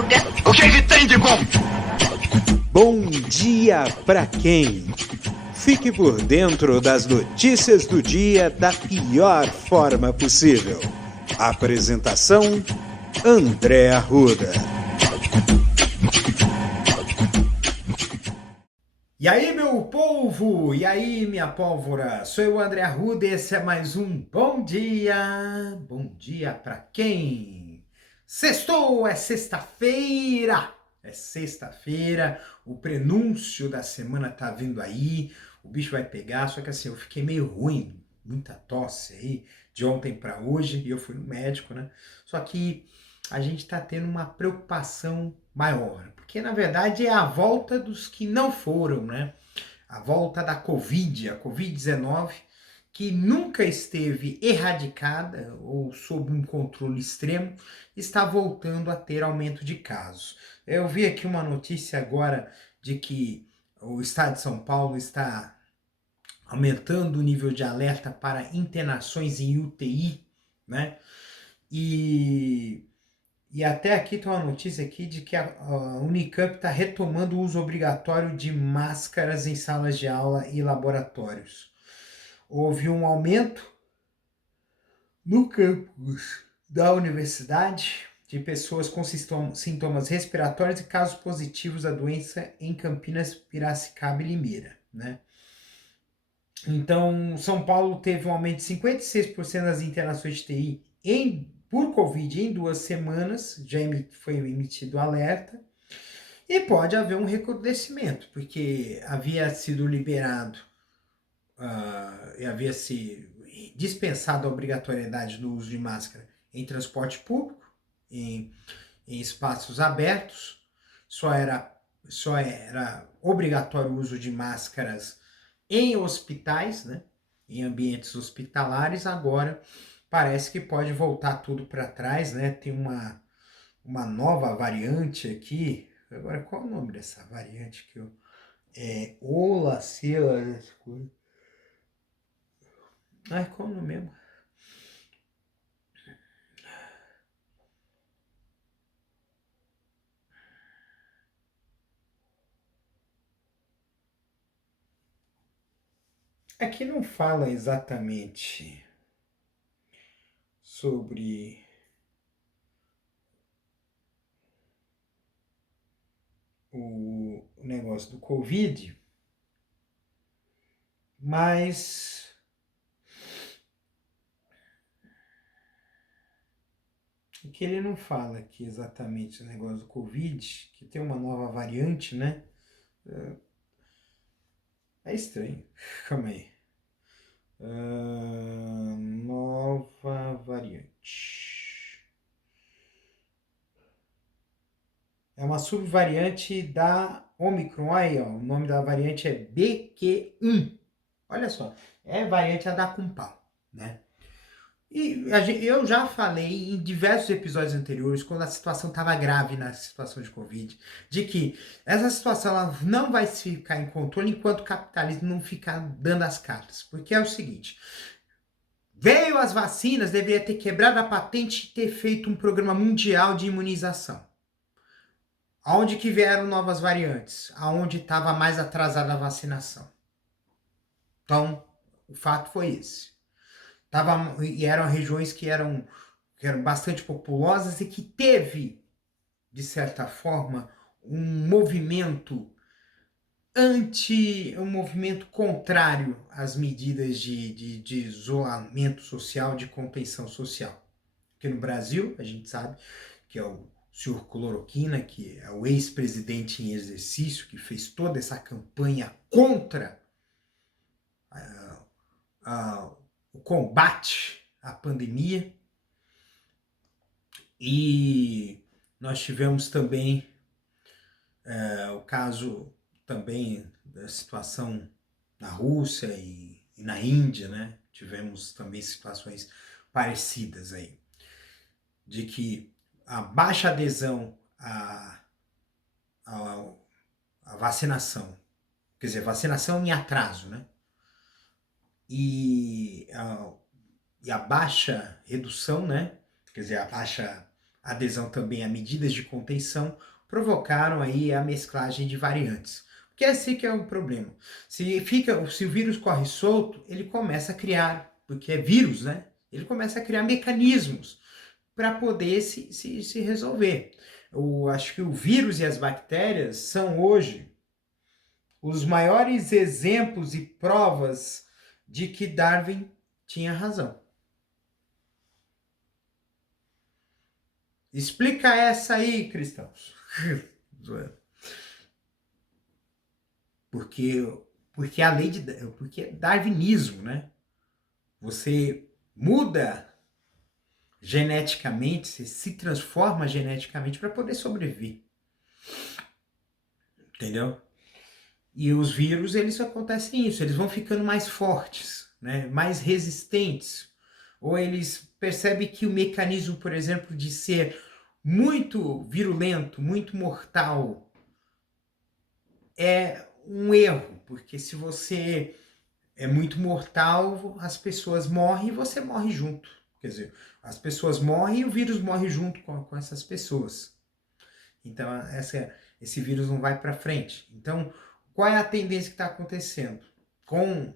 Hilda. O que tem de bom? Bom dia pra quem? Fique por dentro das notícias do dia da pior forma possível. Apresentação: André Arruda. E aí, meu povo? E aí, minha pólvora? Sou eu, André Arruda, e esse é mais um Bom Dia. Bom dia pra quem? Sextou, é sexta-feira. É sexta-feira, o prenúncio da semana tá vindo aí, o bicho vai pegar, só que assim, eu fiquei meio ruim, muita tosse aí, de ontem pra hoje, e eu fui no médico, né? Só que a gente tá tendo uma preocupação maior, porque na verdade é a volta dos que não foram, né? A volta da Covid, a Covid-19, que nunca esteve erradicada ou sob um controle extremo, está voltando a ter aumento de casos. Eu vi aqui uma notícia agora de que o estado de São Paulo está aumentando o nível de alerta para internações em UTI, né? E até aqui tem uma notícia aqui de que a Unicamp está retomando o uso obrigatório de máscaras em salas de aula e laboratórios. Houve um aumento no campus da universidade de pessoas com sintomas respiratórios e casos positivos da doença em Campinas, Piracicaba e Limeira, né? Então, São Paulo teve um aumento de 56% das internações de TI por Covid em 2 semanas, já foi emitido alerta, e pode haver um recrudescimento, porque havia sido liberado, havia se dispensado a obrigatoriedade do uso de máscara em transporte público, em espaços abertos, só era obrigatório o uso de máscaras em hospitais, né? Em ambientes hospitalares. Agora parece que pode voltar tudo para trás, né? Tem uma nova variante aqui. Agora, qual é o nome dessa variante que eu... Olacela... qual é o nome mesmo? Aqui não fala exatamente sobre o negócio do Covid, mas o que ele não fala aqui exatamente o negócio do Covid, que tem uma nova variante, né? É estranho. Calma aí. Nova variante. É uma subvariante da Omicron. Aí, ó, o nome da variante é BQ1. Olha só, é variante a dar com pau, né? E eu já falei em diversos episódios anteriores, quando a situação estava grave na situação de Covid, de que essa situação ela não vai ficar em controle enquanto o capitalismo não ficar dando as cartas. Porque é o seguinte, veio as vacinas, deveria ter quebrado a patente e ter feito um programa mundial de imunização. Aonde que vieram novas variantes? Aonde estava mais atrasada a vacinação. Então, o fato foi esse. E eram regiões que eram bastante populosas e que teve, de certa forma, um movimento contrário às medidas de isolamento social, de contenção social. Porque no Brasil, a gente sabe que é o senhor Cloroquina, que é o ex-presidente em exercício, que fez toda essa campanha contra o combate à pandemia. E nós tivemos também o caso também da situação na Rússia e na Índia, né? Tivemos também situações parecidas aí, de que a baixa adesão à vacinação, quer dizer, vacinação em atraso, né? E a baixa redução, né? Quer dizer, a baixa adesão também a medidas de contenção, provocaram aí a mesclagem de variantes. Porque esse que é o problema. Se o vírus corre solto, ele começa a criar, porque é vírus, né? Ele começa a criar mecanismos para poder se resolver. Eu acho que o vírus e as bactérias são hoje os maiores exemplos e provas de que Darwin tinha razão. Explica essa aí, cristãos. Porque, porque a lei de. Porque é darwinismo, né? Você muda geneticamente, você se transforma geneticamente para poder sobreviver. Entendeu? E os vírus, eles acontecem isso, eles vão ficando mais fortes, né? Mais resistentes. Ou eles percebem que o mecanismo, por exemplo, de ser muito virulento, muito mortal, é um erro, porque se você é muito mortal, as pessoas morrem e você morre junto. Quer dizer, as pessoas morrem e o vírus morre junto com essas pessoas. Então, esse vírus não vai para frente. Então, qual é a tendência que está acontecendo? Com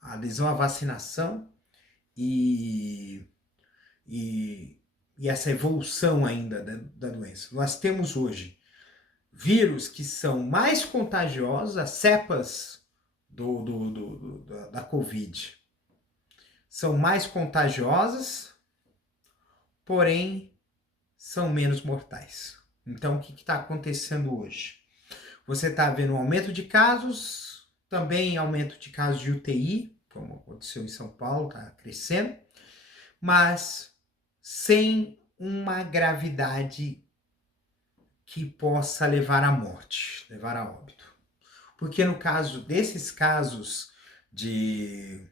a adesão à vacinação e, e, e essa evolução ainda da doença. Nós temos hoje vírus que são mais contagiosos, as cepas da Covid são mais contagiosas, porém são menos mortais. Então, o que está acontecendo hoje? Você está vendo um aumento de casos, também aumento de casos de UTI, como aconteceu em São Paulo, está crescendo, mas sem uma gravidade que possa levar à morte, levar a óbito. Porque no caso desses casos de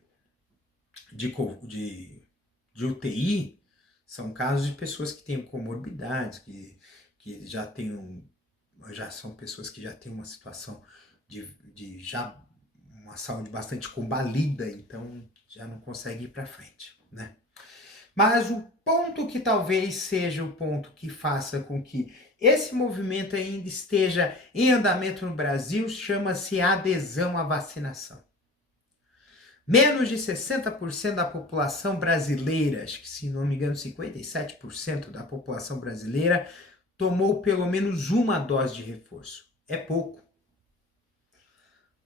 UTI, são casos de pessoas que têm comorbidades, que já são pessoas que já têm uma situação de já uma saúde bastante combalida, então já não consegue ir para frente, né? Mas o ponto que talvez seja o ponto que faça com que esse movimento ainda esteja em andamento no Brasil chama-se adesão à vacinação. Menos de 60% da população brasileira, acho que se não me engano 57% da população brasileira, tomou pelo menos uma dose de reforço. É pouco.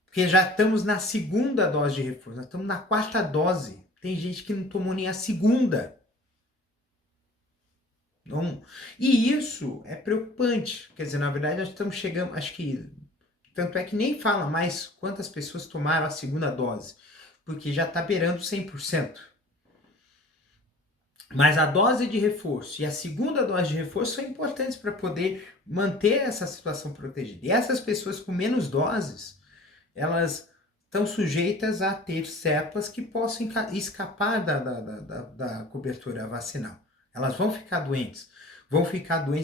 Porque já estamos na segunda dose de reforço, nós estamos na quarta dose. Tem gente que não tomou nem a segunda. Não. E isso é preocupante. Quer dizer, na verdade, nós estamos chegando, acho que, tanto é que nem fala mais quantas pessoas tomaram a segunda dose, porque já está beirando 100%. Mas a dose de reforço e a segunda dose de reforço são importantes para poder manter essa situação protegida. E essas pessoas com menos doses, elas estão sujeitas a ter cepas que possam escapar da cobertura vacinal. Elas vão ficar doentes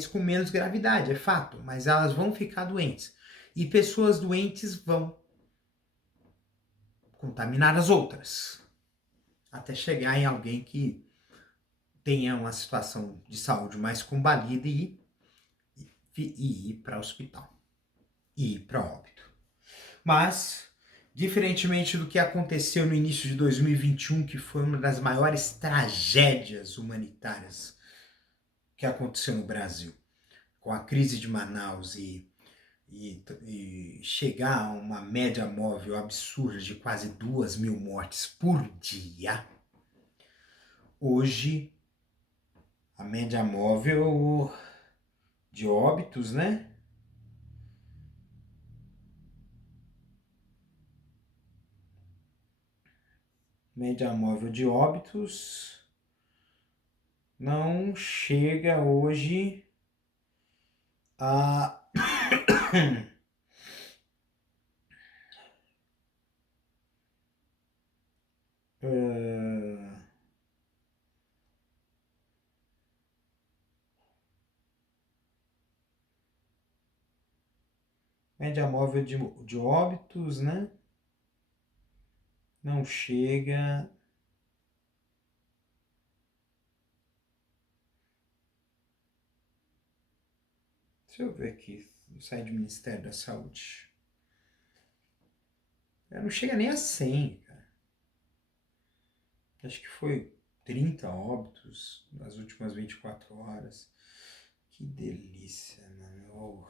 com menos gravidade, é fato, mas elas vão ficar doentes. E pessoas doentes vão contaminar as outras, até chegar em alguém que tenha uma situação de saúde mais combalida e ir para o hospital, e ir para óbito. Mas, diferentemente do que aconteceu no início de 2021, que foi uma das maiores tragédias humanitárias que aconteceu no Brasil, com a crise de Manaus e chegar a uma média móvel absurda de quase 2.000 mortes por dia, hoje a média móvel de óbitos, né? Média móvel de óbitos não chega hoje a média móvel de óbitos, né? Não chega Deixa eu ver aqui, no site do Ministério da Saúde. Não chega nem a 100, cara. Acho que foi 30 óbitos nas últimas 24 horas. Que delícia, mano. Oh.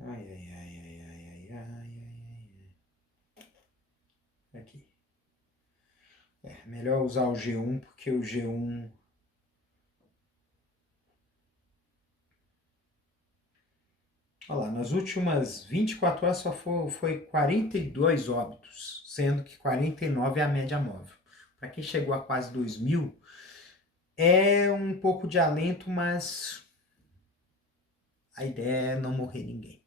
Ai, ai, ai, ai, ai, ai, ai, ai, ai. Aqui. Melhor usar o G1, porque o G1... Olha lá, nas últimas 24 horas só foi 42 óbitos, sendo que 49 é a média móvel. Para quem chegou a quase 2.000, é um pouco de alento, mas a ideia é não morrer ninguém.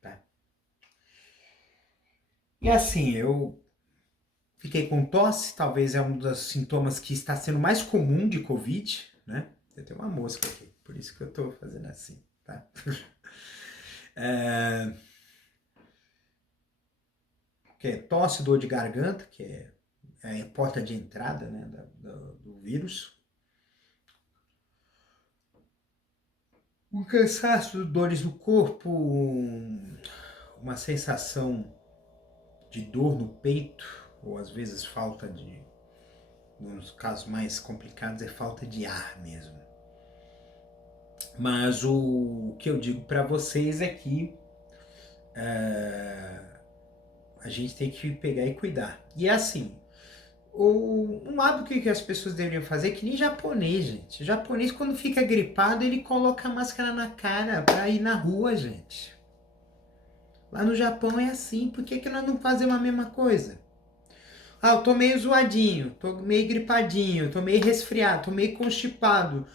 Tá? E assim, eu fiquei com tosse, talvez é um dos sintomas que está sendo mais comum de Covid, né? Eu tenho uma mosca aqui, por isso que eu estou fazendo assim, tá? Que é tosse, dor de garganta, que é a porta de entrada, né, do vírus. Um cansaço, dores no corpo, uma sensação de dor no peito, ou às vezes falta de, nos casos mais complicados, é falta de ar mesmo. Mas o que eu digo para vocês é que a gente tem que pegar e cuidar. E é assim, um hábito que as pessoas deveriam fazer é que nem japonês, gente. O japonês, quando fica gripado, ele coloca a máscara na cara pra ir na rua, gente. Lá no Japão é assim, por que nós não fazemos a mesma coisa? Ah, eu tô meio zoadinho, tô meio gripadinho, tô meio resfriado, tô meio constipado.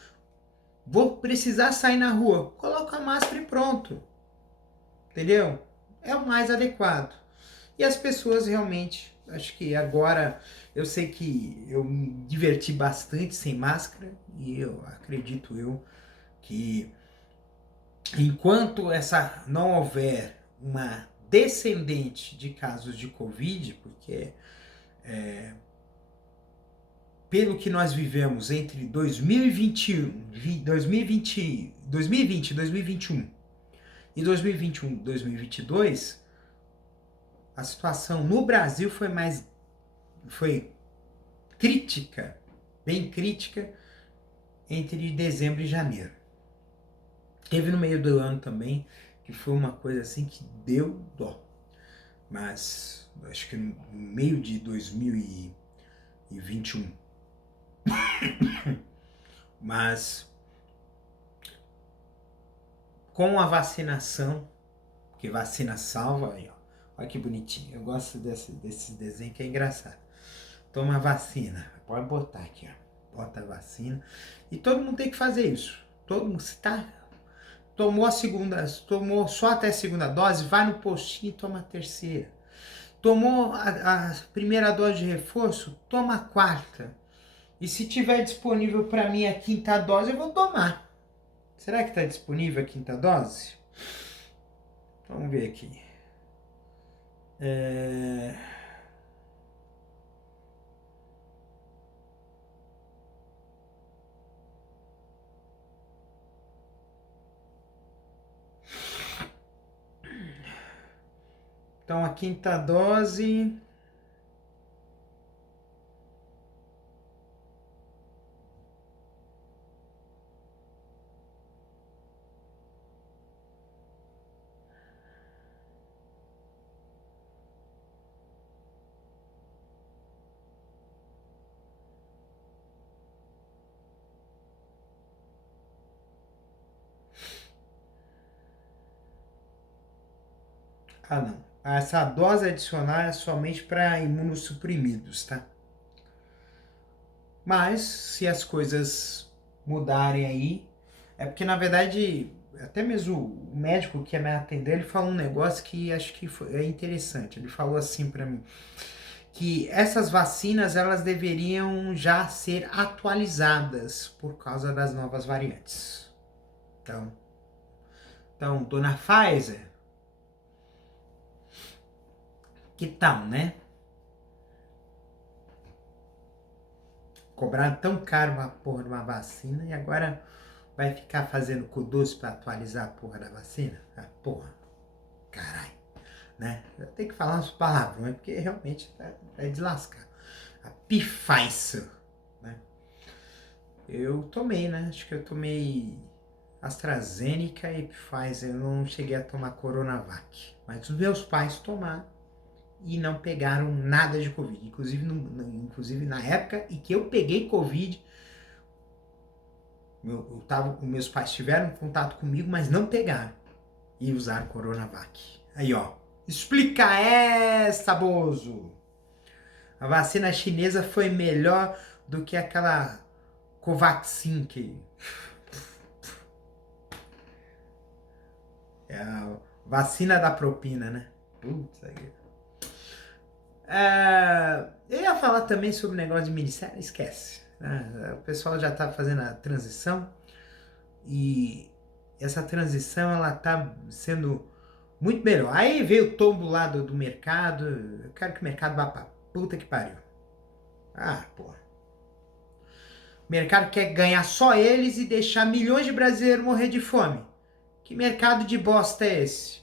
Vou precisar sair na rua. Coloca a máscara e pronto. Entendeu? É o mais adequado. E as pessoas realmente, acho que agora, eu sei que eu me diverti bastante sem máscara e eu acredito que enquanto não houver uma descendente de casos de Covid, porque pelo que nós vivemos entre 2021, 2020, 2021 e 2021, 2022, a situação no Brasil foi crítica, bem crítica, entre dezembro e janeiro. Teve no meio do ano também, que foi uma coisa assim que deu dó. Mas acho que no meio de 2021. Mas com a vacinação, que vacina salva, aí, ó. Olha que bonitinho. Eu gosto desse desenho que é engraçado. Toma a vacina. Pode botar aqui, ó. Bota a vacina. E todo mundo tem que fazer isso. Todo mundo, se tá, tomou só até a segunda dose, vai no postinho e toma a terceira. Tomou a primeira dose de reforço, toma a quarta. E se tiver disponível para mim a quinta dose, eu vou tomar. Será que está disponível a quinta dose? Vamos ver aqui. Então a quinta dose... Ah, não. Essa dose adicional é somente para imunossuprimidos, tá? Mas, se as coisas mudarem aí, é porque, na verdade, até mesmo o médico que ia me atender, ele falou um negócio que acho que é interessante. Ele falou assim para mim, que essas vacinas, elas deveriam já ser atualizadas por causa das novas variantes. Então, dona Pfizer, que tal, né? Cobraram tão caro uma porra de uma vacina e agora vai ficar fazendo Cu12 pra atualizar a porra da vacina? Ah, porra, caralho, né? Eu tenho que falar umas palavrões, porque realmente é de lascar. A Pfizer, né? Eu tomei, né? Acho que eu tomei AstraZeneca e Pfizer. Eu não cheguei a tomar Coronavac. Mas os meus pais tomaram e não pegaram nada de Covid. Inclusive na época em que eu peguei Covid, meus pais tiveram contato comigo, mas não pegaram. E usaram Coronavac. Aí, ó. Explica essa, Bozo! A vacina chinesa foi melhor do que aquela Covaxin que... É a vacina da propina, né? Putz, aí. Eu ia falar também sobre o negócio de ministério, esquece. Né? O pessoal já tá fazendo a transição e essa transição ela tá sendo muito melhor. Aí veio o tombo lá do mercado. Eu quero que o mercado vá pra puta que pariu. Ah, porra. O mercado quer ganhar só eles e deixar milhões de brasileiros morrer de fome. Que mercado de bosta é esse?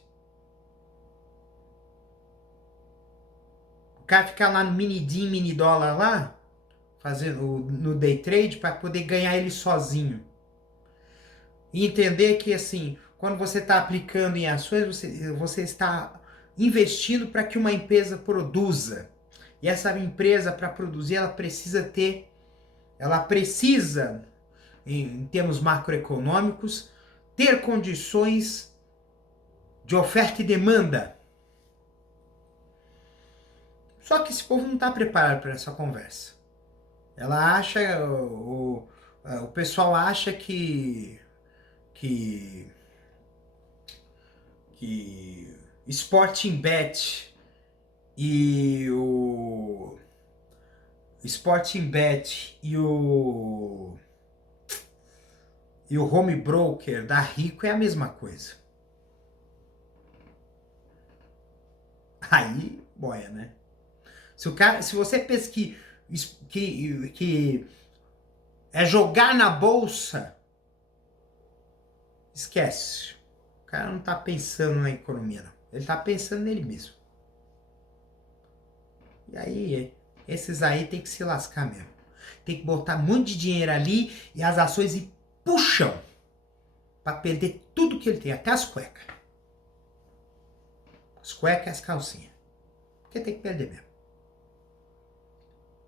O cara fica lá no mini DIN, mini dólar lá, fazendo no day trade para poder ganhar ele sozinho. E entender que assim, quando você está aplicando em ações, você está investindo para que uma empresa produza. E essa empresa, para produzir, ela precisa, em termos macroeconômicos, ter condições de oferta e demanda. Só que esse povo não está preparado para essa conversa. Ela acha, o pessoal acha que Sporting Bet e o Sporting Bet e o home broker da Rico é a mesma coisa. Aí, boia, né? Se você pensa que é jogar na bolsa, esquece. O cara não tá pensando na economia, não. Ele tá pensando nele mesmo. E aí, esses aí tem que se lascar mesmo. Tem que botar um monte de dinheiro ali e as ações e puxam pra perder tudo que ele tem, até as cuecas. As cuecas e as calcinhas. Porque tem que perder mesmo.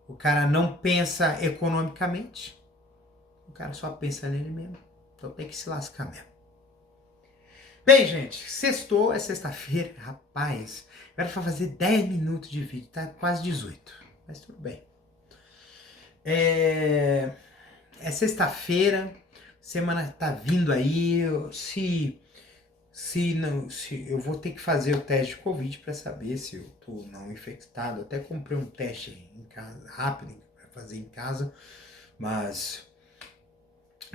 O cara não pensa economicamente. O cara só pensa nele mesmo. Então tem que se lascar mesmo. Bem, gente, sextou, é sexta-feira, rapaz. Era pra fazer 10 minutos de vídeo, tá quase 18. Mas tudo bem. É sexta-feira, semana tá vindo aí. Se eu vou ter que fazer o teste de Covid para saber se eu tô não infectado. Até comprei um teste em casa, rápido, para fazer em casa, mas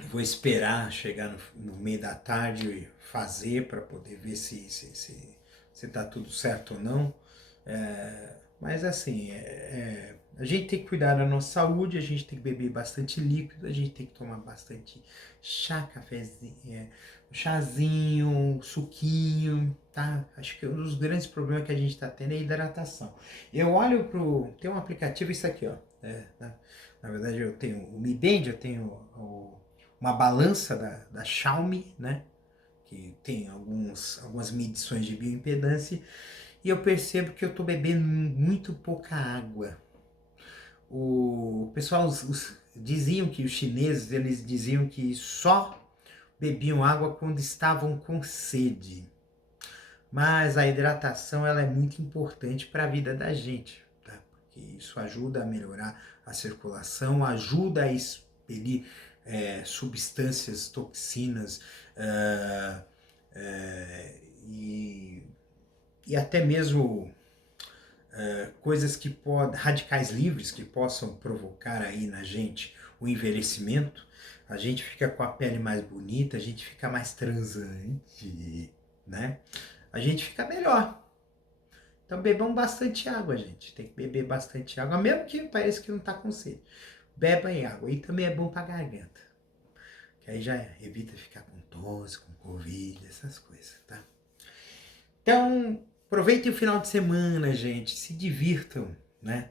vou esperar chegar no meio da tarde e fazer para poder ver se tá tudo certo ou não. Mas assim, a gente tem que cuidar da nossa saúde, a gente tem que beber bastante líquido, a gente tem que tomar bastante chá, cafezinho, chazinho, suquinho, tá? Acho que um dos grandes problemas que a gente tá tendo é a hidratação. Eu olho tem um aplicativo, isso aqui, ó. Na verdade eu tenho o Mi Band, eu tenho uma balança da Xiaomi, né? Que tem algumas medições de bioimpedância. E eu percebo que eu tô bebendo muito pouca água. O pessoal diziam que os chineses, eles diziam que só bebiam água quando estavam com sede. Mas a hidratação ela é muito importante para a vida da gente, tá? Porque isso ajuda a melhorar a circulação, ajuda a expelir substâncias, toxinas e até mesmo coisas que radicais livres que possam provocar aí na gente o envelhecimento. A gente fica com a pele mais bonita, a gente fica mais transante, né? A gente fica melhor. Então bebam bastante água, gente. Tem que beber bastante água, mesmo que pareça que não tá com sede. Bebam água. E também é bom pra garganta. que aí já evita ficar com tosse, com Covid, essas coisas, tá? Então, aproveitem o final de semana, gente, se divirtam, né?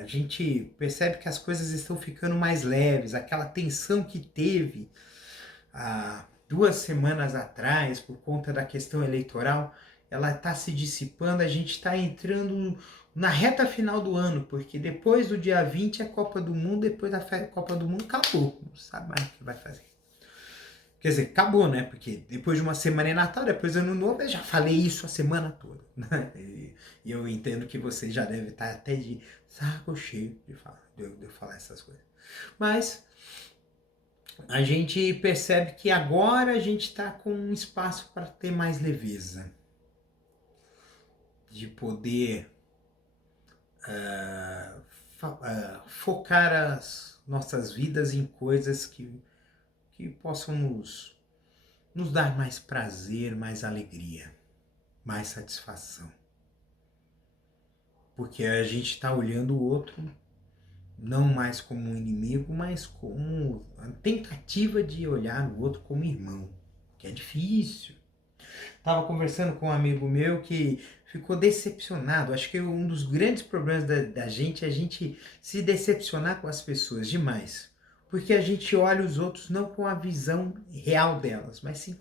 A gente percebe que as coisas estão ficando mais leves, aquela tensão que teve há 2 semanas atrás por conta da questão eleitoral, ela está se dissipando, a gente está entrando na reta final do ano, porque depois do dia 20 é Copa do Mundo, depois da Copa do Mundo acabou, não sabe mais o que vai fazer. Quer dizer, acabou, né? Porque depois de uma semana é Natal, depois Ano Novo, eu já falei isso a semana toda, né? E eu entendo que você já deve estar até de saco cheio de eu falar essas coisas. Mas a gente percebe que agora a gente está com um espaço para ter mais leveza. De poder focar as nossas vidas em coisas que possam nos dar mais prazer, mais alegria, mais satisfação. Porque a gente está olhando o outro não mais como um inimigo, mas como a tentativa de olhar o outro como irmão, que é difícil. Estava conversando com um amigo meu que ficou decepcionado. Acho que um dos grandes problemas da gente é a gente se decepcionar com as pessoas demais. Porque a gente olha os outros não com a visão real delas, mas sim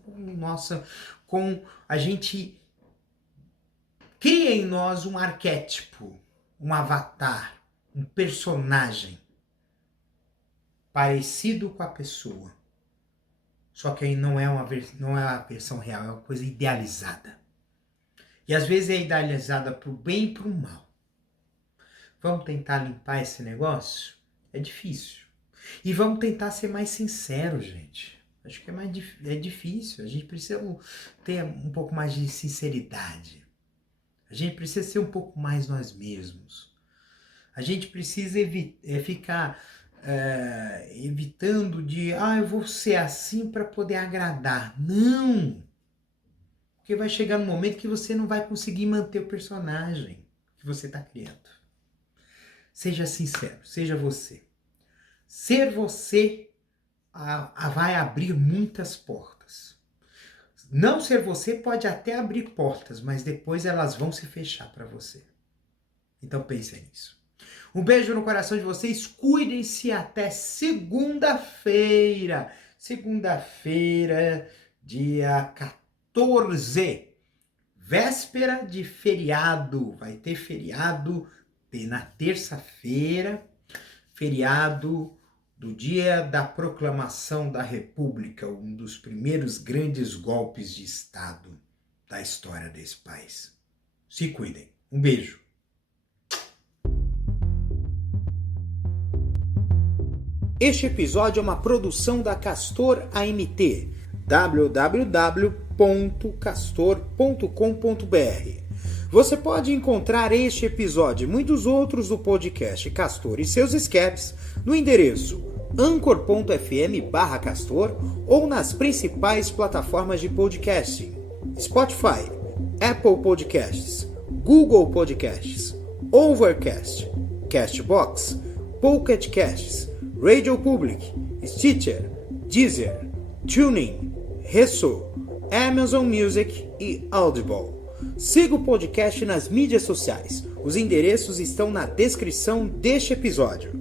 a gente cria em nós um arquétipo, um avatar, um personagem parecido com a pessoa. Só que aí não é a versão real, é uma coisa idealizada. E às vezes é idealizada para o bem e para o mal. Vamos tentar limpar esse negócio? É difícil. E vamos tentar ser mais sinceros, gente. Acho que é difícil. A gente precisa ter um pouco mais de sinceridade. A gente precisa ser um pouco mais nós mesmos. A gente precisa ficar evitando de, eu vou ser assim para poder agradar. Não! Porque vai chegar um momento que você não vai conseguir manter o personagem que você está criando. Seja sincero, seja você. Ser você vai abrir muitas portas. Não ser você pode até abrir portas, mas depois elas vão se fechar para você. Então pense nisso. Um beijo no coração de vocês, cuidem-se até segunda-feira. Segunda-feira, dia 14, véspera de feriado. Vai ter feriado na terça-feira, feriado do dia da proclamação da República, um dos primeiros grandes golpes de Estado da história desse país. Se cuidem. Um beijo. Este episódio é uma produção da Castor AMT, www.castor.com.br. Você pode encontrar este episódio e muitos outros do podcast Castor e seus escapes no endereço anchor.fm/castor ou nas principais plataformas de podcasting: Spotify, Apple Podcasts, Google Podcasts, Overcast, Castbox, Pocket Casts, Radio Public, Stitcher, Deezer, TuneIn, Resso, Amazon Music e Audible. Siga o podcast nas mídias sociais. Os endereços estão na descrição deste episódio.